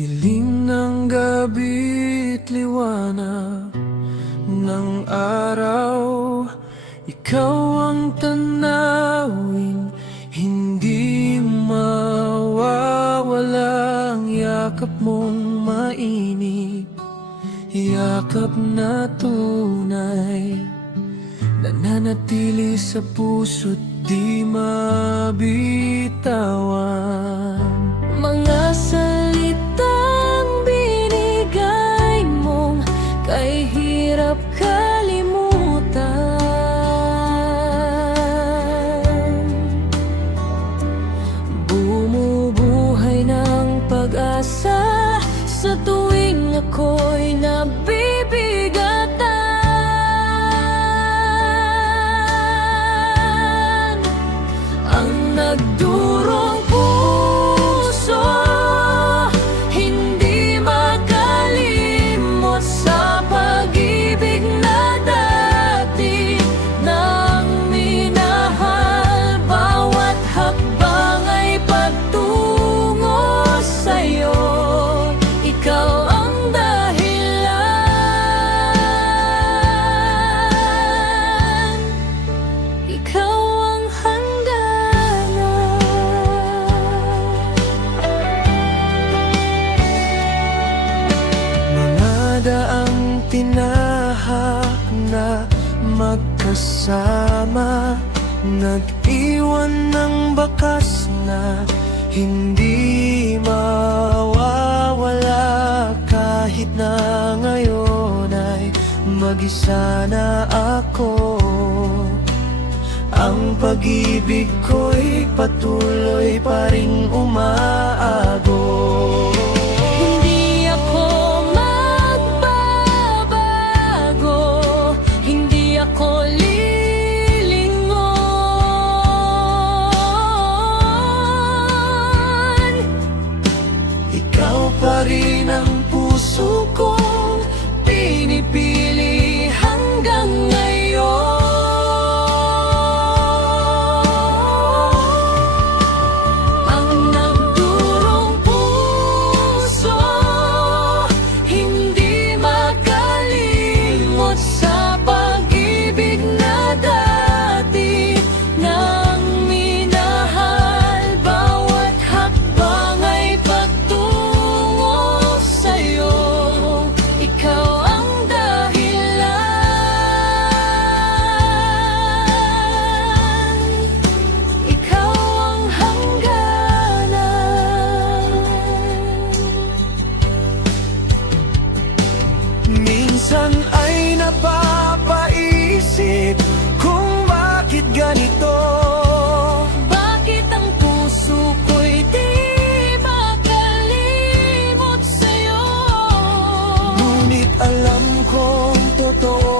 Dilim ng gabi't liwanag ng araw, ikaw ang tanawin, hindi mawawala ang yakap mong mainit, yakap na tunay, nananatili sa puso't di mabitawan. Mga salitang binigay mong kay hirap kalimutan, bumubuhay ng pag-asa sa tuwing ako'y nabibigatan. Ang nagdurong puso hindi makalimot sa pag-ibig na dati nang minahal. Bawat hakbang ay pagtungo sa'yo, ikaw ang dahilan, ikaw ang hangganan. Mga daang tinahak na magkasama, nag-iwan ng bakas na hindi mawawala. Kahit na ngayon ay mag-isa na ako, ang pag-ibig ko'y patuloy pa ring umaagos. Hindi ako magbabago, hindi ako lilingon. Ikaw pa rin ang puso kong pinipili hanggang ngayon. Ang nagdurong puso hindi makalimot sa pag-ibig na dati nang minahal. Bawat hakbang ay pagtungo sa'yo, ikaw ang dahilan, ikaw ang hangganan. Minsan ay napapaisip kung bakit ganito. Bakit ang puso ko'y di makalimot sa'yo? Ngunit alam kong totoo